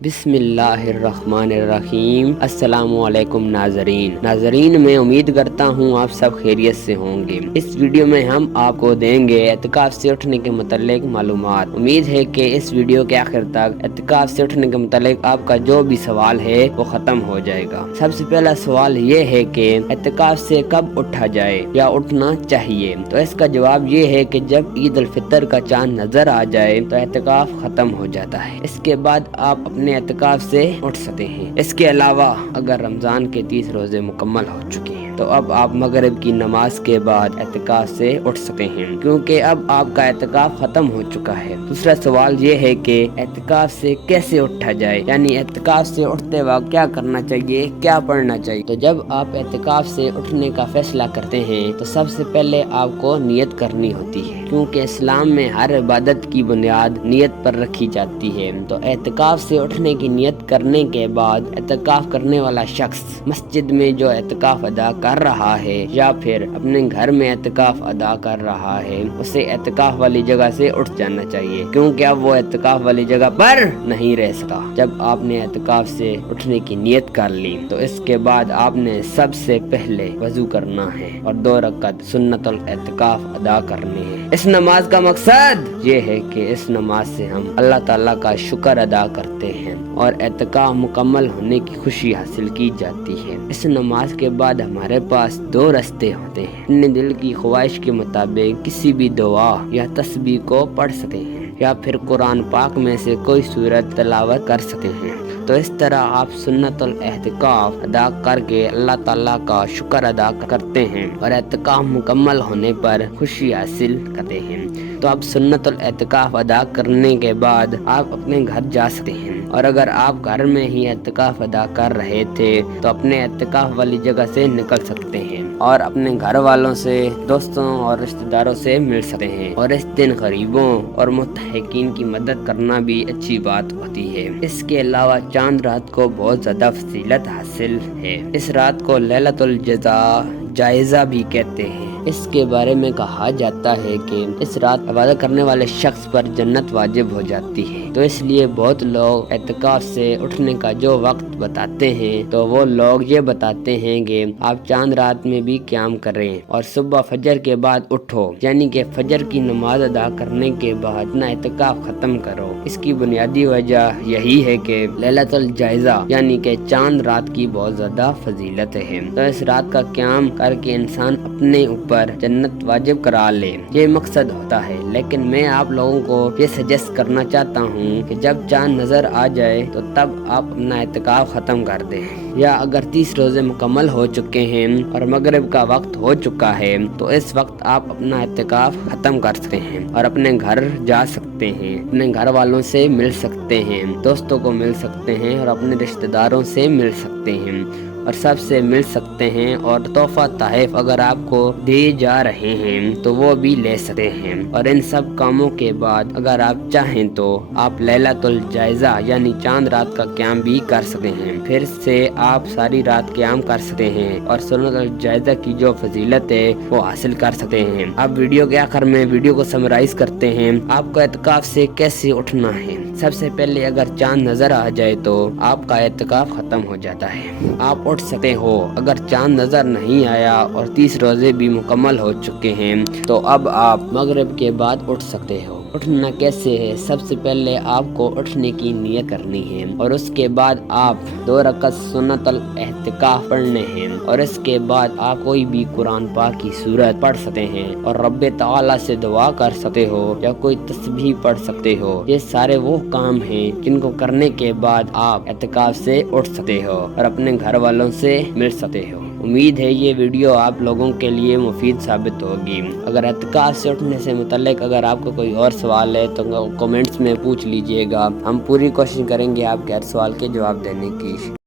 بسم اللہ الرحمن الرحیم۔ السلام علیکم ناظرین، میں امید کرتا ہوں آپ سب خیریت سے ہوں گے۔ اس ویڈیو میں ہم آپ کو دیں گے اعتکاف سے اٹھنے کے متعلق معلومات۔ امید ہے کہ اس ویڈیو کے آخر تک اعتکاف سے اٹھنے کے متعلق آپ کا جو بھی سوال ہے وہ ختم ہو جائے گا۔ سب سے پہلا سوال یہ ہے کہ اعتکاف سے کب اٹھا جائے یا اٹھنا چاہیے؟ تو اس کا جواب یہ ہے کہ جب عید الفطر کا چاند نظر آ جائے تو اعتکاف ختم ہو جاتا ہے۔ اس کے بعد آپ اپنے اعتکاف سے اٹھ سکتے ہیں۔ اس کے علاوہ اگر رمضان کے 30 روزے مکمل ہو چکے ہیں تو اب آپ مغرب کی نماز کے بعد اعتکاف سے اٹھ سکتے ہیں، کیونکہ اب آپ کا اعتکاف ختم ہو چکا ہے۔ دوسرا سوال یہ ہے کہ اعتکاف سے کیسے اٹھا جائے، یعنی اعتکاف سے اٹھتے وقت کیا کرنا چاہیے، کیا پڑھنا چاہیے؟ تو جب آپ اعتکاف سے اٹھنے کا فیصلہ کرتے ہیں تو سب سے پہلے آپ کو نیت کرنی ہوتی ہے، کیونکہ اسلام میں ہر عبادت کی بنیاد نیت پر رکھی جاتی ہے۔ تو اعتکاف سے اٹھنے کی نیت کرنے کے بعد اعتکاف کرنے والا شخص مسجد میں جو اعتکاف ادا کر رہا ہے یا پھر اپنے گھر میں اعتکاف ادا کر رہا ہے، اسے اعتکاف والی جگہ سے اٹھ جانا چاہیے، کیونکہ اب وہ اعتکاف والی جگہ پر نہیں رہ سکتا۔ جب آپ نے اعتکاف سے اٹھنے کی نیت کر لی تو اس کے بعد آپ نے سب سے پہلے وضو کرنا ہے اور 2 رکعت سنت الاعتکاف ادا کرنے ہیں۔ اس نماز کا مقصد یہ ہے کہ اس نماز سے ہم اللہ تعالیٰ کا شکر ادا کرتے ہیں اور اعتکاف مکمل ہونے کی خوشی حاصل کی جاتی ہے۔ اس نماز کے بعد ہمارے پاس 2 راستے ہوتے ہیں۔ اپنے دل کی خواہش کے مطابق کسی بھی دعا یا تسبیح کو پڑھ سکتے ہیں یا پھر قرآن پاک میں سے کوئی سورت تلاوت کر سکتے ہیں۔ تو اس طرح آپ سنت الاعتکاف ادا کر کے اللہ تعالیٰ کا شکر ادا کرتے ہیں اور اعتکاف مکمل ہونے پر خوشی حاصل کرتے ہیں۔ تو اب سنت الاعتکاف ادا کرنے کے بعد آپ اپنے گھر جا سکتے ہیں، اور اگر آپ گھر میں ہی اعتکاف ادا کر رہے تھے تو اپنے اعتکاف والی جگہ سے نکل سکتے ہیں اور اپنے گھر والوں سے، دوستوں اور رشتہ داروں سے مل سکتے ہیں، اور اس دن غریبوں اور مستحقین کی مدد کرنا بھی اچھی بات ہوتی ہے۔ اس کے علاوہ چاند رات کو بہت زیادہ فضیلت حاصل ہے۔ اس رات کو لیلۃ الجائزہ بھی کہتے ہیں۔ اس کے بارے میں کہا جاتا ہے کہ اس رات عبادت کرنے والے شخص پر جنت واجب ہو جاتی ہے۔ تو اس لیے بہت لوگ اعتکاف سے اٹھنے کا جو وقت بتاتے ہیں تو وہ لوگ یہ بتاتے ہیں کہ آپ چاند رات میں بھی قیام کریں اور صبح فجر کے بعد اٹھو، یعنی کہ فجر کی نماز ادا کرنے کے بعد اپنا اعتکاف ختم کرو۔ اس کی بنیادی وجہ یہی ہے کہ لیلۃ الجائزہ یعنی کہ چاند رات کی بہت زیادہ فضیلت ہے۔ تو اس رات کا قیام کر کے انسان اپنے اوپر جنت واجب کرا لے، یہ مقصد ہوتا ہے۔ لیکن میں آپ لوگوں کو یہ سجیسٹ کرنا چاہتا ہوں کہ جب چاند نظر آ جائے تو تب آپ اپنا اعتکاف ختم کر دیں، یا اگر 30 روزے مکمل ہو چکے ہیں اور مغرب کا وقت ہو چکا ہے تو اس وقت آپ اپنا اعتکاف ختم کر سکتے ہیں اور اپنے گھر جا سکتے ہیں، اپنے گھر والوں سے مل سکتے ہیں، دوستوں کو مل سکتے ہیں اور اپنے رشتہ داروں سے مل سکتے ہیں اور سب سے مل سکتے ہیں، اور تحفہ تحائف اگر آپ کو دیے جا رہے ہیں تو وہ بھی لے سکتے ہیں۔ اور ان سب کاموں کے بعد اگر آپ چاہیں تو آپ لیلۃ الجائزہ یعنی چاند رات کا قیام بھی کر سکتے ہیں، پھر سے آپ ساری رات قیام کر سکتے ہیں اور سنت الجائزہ کی جو فضیلت ہے وہ حاصل کر سکتے ہیں۔ اب ویڈیو کے آخر میں ویڈیو کو سمرائز کرتے ہیں، آپ کو اعتکاف سے کیسے اٹھنا ہے۔ سب سے پہلے اگر چاند نظر آ جائے تو آپ کا اعتکاف ختم ہو جاتا ہے، آپ اٹھ سکتے ہو۔ اگر چاند نظر نہیں آیا اور 30 روزے بھی مکمل ہو چکے ہیں تو اب آپ مغرب کے بعد اٹھ سکتے ہو۔ اٹھنا کیسے ہے؟ سب سے پہلے آپ کو اٹھنے کی نیت کرنی ہے اور اس کے بعد آپ 2 رکعت سنت الاعتکاف پڑھنے ہیں، اور اس کے بعد آپ کوئی بھی قرآن پاک کی سورت پڑھ سکتے ہیں اور رب تعالیٰ سے دعا کر سکتے ہو یا کوئی تسبیح پڑھ سکتے ہو۔ یہ سارے وہ کام ہیں جن کو کرنے کے بعد آپ اعتکاف سے اٹھ سکتے ہو اور اپنے گھر والوں سے مل سکتے ہو۔ امید ہے یہ ویڈیو آپ لوگوں کے لیے مفید ثابت ہوگی۔ اگر اعتکاف سے اٹھنے سے متعلق اگر آپ کو کوئی اور سوال ہے تو کمنٹس میں پوچھ لیجئے گا، ہم پوری کوشش کریں گے آپ کے ہر سوال کے جواب دینے کی۔